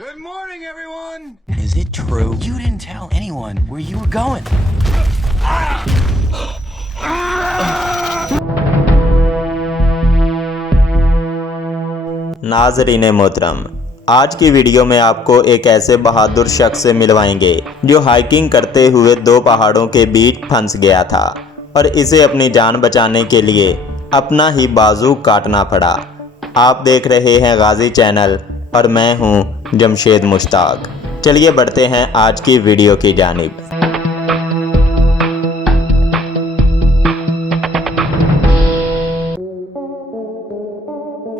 Good morning, everyone! Is it true you didn't tell anyone where you were going? नाज़रीन मोहतरम, आज की video में आपको एक ऐसे बहादुर शख्स से मिलवाएंगे जो हाइकिंग करते हुए दो पहाड़ों के बीच फंस गया था और इसे अपनी जान बचाने के लिए अपना ही बाजू काटना पड़ा। आप देख रहे हैं गाजी चैनल और मैं हूं जमशेद मुश्ताक। चलिए बढ़ते हैं आज की वीडियो की जानिब।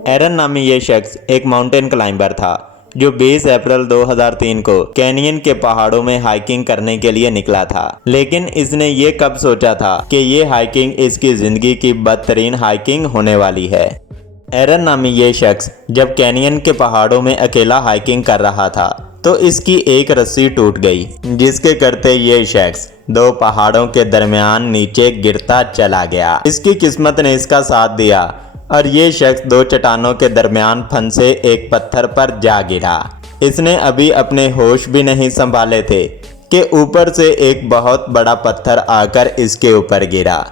एरन नामी ये शख्स एक माउंटेन क्लाइंबर था जो 20 अप्रैल 2003 को कैनियन के पहाड़ों में हाइकिंग करने के लिए निकला था। लेकिन इसने ये कब सोचा था कि ये हाइकिंग इसकी ज़िंदगी की बदतरीन हाइकिंग होने वाली है। एरन नामी ये शख्स जब कैनियन के पहाड़ों में अकेला हाइकिंग कर रहा था तो इसकी एक रस्सी टूट गई, जिसके करते ये शख्स दो पहाड़ों के दरमियान नीचे गिरता चला गया। इसकी किस्मत ने इसका साथ दिया और ये शख्स दो चट्टानों के दरमियान फंसे एक पत्थर पर जा गिरा। इसने अभी अपने होश भी नहीं संभाले थे कि ऊपर से एक बहुत बड़ा पत्थर आकर इसके ऊपर गिरा,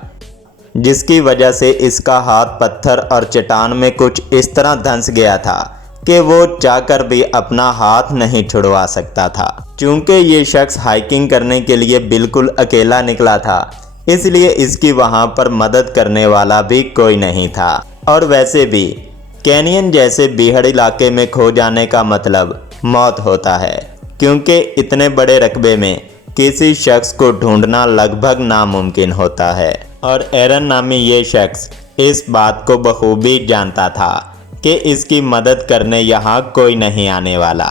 जिसकी वजह से इसका हाथ पत्थर और चट्टान में कुछ इस तरह धंस गया था कि वो चाहकर भी अपना हाथ नहीं छुड़वा सकता था। चूंकि ये शख्स हाइकिंग करने के लिए बिल्कुल अकेला निकला था, इसलिए इसकी वहाँ पर मदद करने वाला भी कोई नहीं था। और वैसे भी कैनियन जैसे बीहड़ इलाके में खो जाने का मतलब मौत होता है, क्योंकि इतने बड़े रकबे में किसी शख्स को ढूंढना लगभग नामुमकिन होता है। और एरन नामी ये शख्स इस बात को बखूबी जानता था कि इसकी मदद करने यहाँ कोई नहीं आने वाला,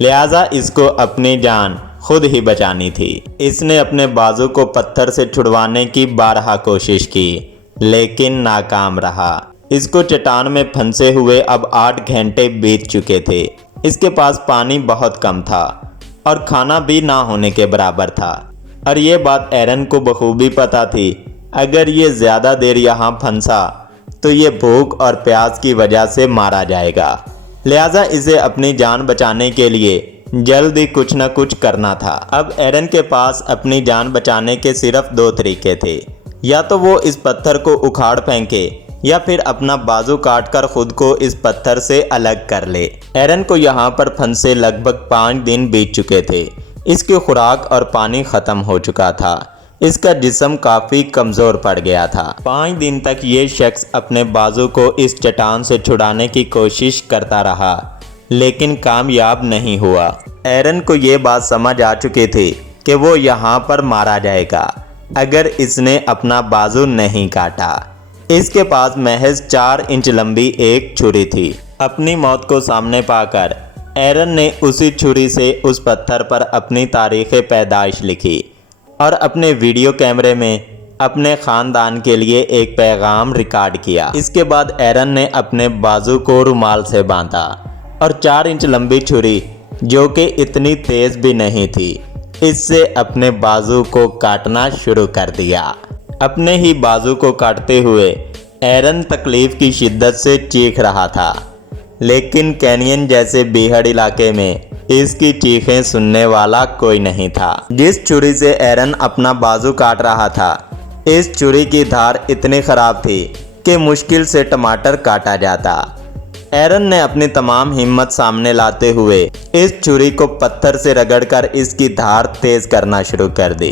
लिहाजा इसको अपनी जान खुद ही बचानी थी। इसने अपने बाजू को पत्थर से छुड़वाने की बारहा कोशिश की, लेकिन नाकाम रहा। इसको चट्टान में फंसे हुए अब 8 घंटे बीत चुके थे। इसके पास पानी बहुत कम था और खाना भी ना होने के बराबर था। और ये बात एरन को बखूबी पता थी, अगर ये ज़्यादा देर यहाँ फंसा तो ये भूख और प्यास की वजह से मारा जाएगा। लिहाजा इसे अपनी जान बचाने के लिए जल्द ही कुछ न कुछ करना था। अब एरन के पास अपनी जान बचाने के सिर्फ 2 तरीके थे, या तो वो इस पत्थर को उखाड़ फेंके या फिर अपना बाजू काटकर खुद को इस पत्थर से अलग कर ले। एरन को यहाँ पर फंसे लगभग 5 दिन बीत चुके थे। इसकी खुराक और पानी ख़त्म हो चुका था। इसका जिस्म काफ़ी कमज़ोर पड़ गया था। 5 दिन तक ये शख्स अपने बाजू को इस चट्टान से छुड़ाने की कोशिश करता रहा, लेकिन कामयाब नहीं हुआ। एरन को ये बात समझ आ चुकी थी कि वो यहाँ पर मारा जाएगा अगर इसने अपना बाजू नहीं काटा। इसके पास महज 4 इंच लंबी एक छुरी थी। अपनी मौत को सामने पाकर एरन ने उसी छुरी से उस पत्थर पर अपनी तारीख़ पैदाइश लिखी और अपने वीडियो कैमरे में अपने ख़ानदान के लिए एक पैगाम रिकॉर्ड किया। इसके बाद एरन ने अपने बाजू को रुमाल से बांधा और 4 इंच लंबी छुरी, जो कि इतनी तेज़ भी नहीं थी, इससे अपने बाजू को काटना शुरू कर दिया। अपने ही बाजू को काटते हुए एरन तकलीफ़ की शिद्दत से चीख रहा था, लेकिन कैनियन जैसे बीहड़ इलाके में इसकी चीखें सुनने वाला कोई नहीं था। जिस छुरी से एरन अपना बाजू काट रहा था, इस छुरी की धार इतनी ख़राब थी कि मुश्किल से टमाटर काटा जाता। एरन ने अपनी तमाम हिम्मत सामने लाते हुए इस छुरी को पत्थर से रगड़कर इसकी धार तेज़ करना शुरू कर दी।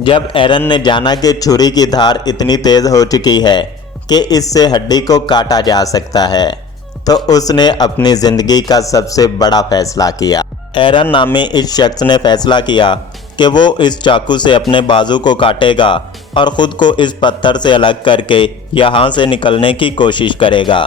जब एरन ने जाना कि छुरी की धार इतनी तेज़ हो चुकी है कि इससे हड्डी को काटा जा सकता है, तो उसने अपनी ज़िंदगी का सबसे बड़ा फैसला किया। एरन नामी इस शख्स ने फैसला किया कि वो इस चाकू से अपने बाजू को काटेगा और ख़ुद को इस पत्थर से अलग करके यहाँ से निकलने की कोशिश करेगा।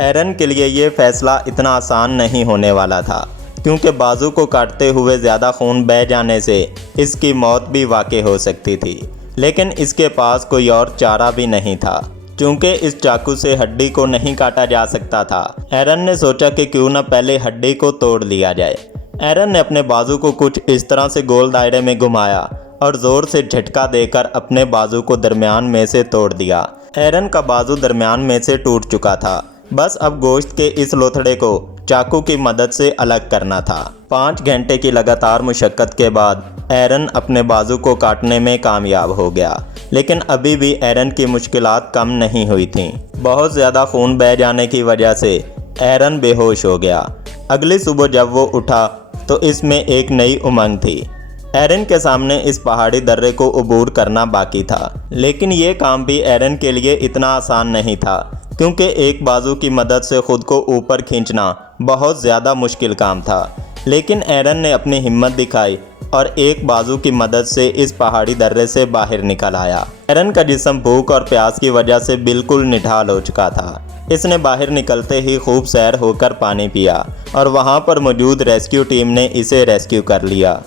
एरन के लिए ये फ़ैसला इतना आसान नहीं होने वाला था, क्योंकि बाजू को काटते हुए ज़्यादा खून बह जाने से इसकी मौत भी वाक़ई हो सकती थी। लेकिन इसके पास कोई और चारा भी नहीं था। चूँकि इस चाकू से हड्डी को नहीं काटा जा सकता था, एरन ने सोचा कि क्यों न पहले हड्डी को तोड़ लिया जाए। एरन ने अपने बाजू को कुछ इस तरह से गोल दायरे में घुमाया और ज़ोर से झटका देकर अपने बाजू को दरमियान में से तोड़ दिया। एरन का बाजू दरमियान में से टूट चुका था, बस अब गोश्त के इस लोथड़े को चाकू की मदद से अलग करना था। 5 घंटे की लगातार मुशक्क़त के बाद एरन अपने बाजू को काटने में कामयाब हो गया, लेकिन अभी भी एरन की मुश्किलात कम नहीं हुई थीं। बहुत ज़्यादा खून बह जाने की वजह से एरन बेहोश हो गया। अगली सुबह जब वो उठा तो इसमें एक नई उमंग थी। एरन के सामने इस पहाड़ी दर्रे को अबूर करना बाकी था, लेकिन ये काम भी एरन के लिए इतना आसान नहीं था, क्योंकि एक बाजू की मदद से खुद को ऊपर खींचना बहुत ज़्यादा मुश्किल काम था। लेकिन एरन ने अपनी हिम्मत दिखाई और एक बाजू की मदद से इस पहाड़ी दर्रे से बाहर निकल आया। एरन का जिस्म भूख और प्यास की वजह से बिल्कुल निढाल हो चुका था। इसने बाहर निकलते ही खूब सैर होकर पानी पिया और वहाँ पर मौजूद रेस्क्यू टीम ने इसे रेस्क्यू कर लिया।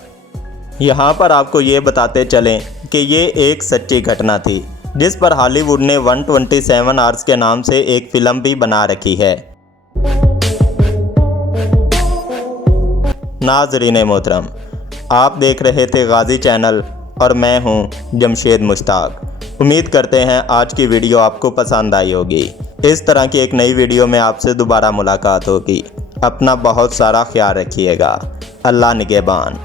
यहाँ पर आपको ये बताते चलें कि ये एक सच्ची घटना थी, जिस पर हॉलीवुड ने 127 आवर्स के नाम से एक फ़िल्म भी बना रखी है। नाज़रीन मोहतरम, आप देख रहे थे गाज़ी चैनल और मैं हूं जमशेद मुश्ताक। उम्मीद करते हैं आज की वीडियो आपको पसंद आई होगी। इस तरह की एक नई वीडियो में आपसे दोबारा मुलाकात होगी। अपना बहुत सारा ख्याल रखिएगा। अल्लाह निगहबान।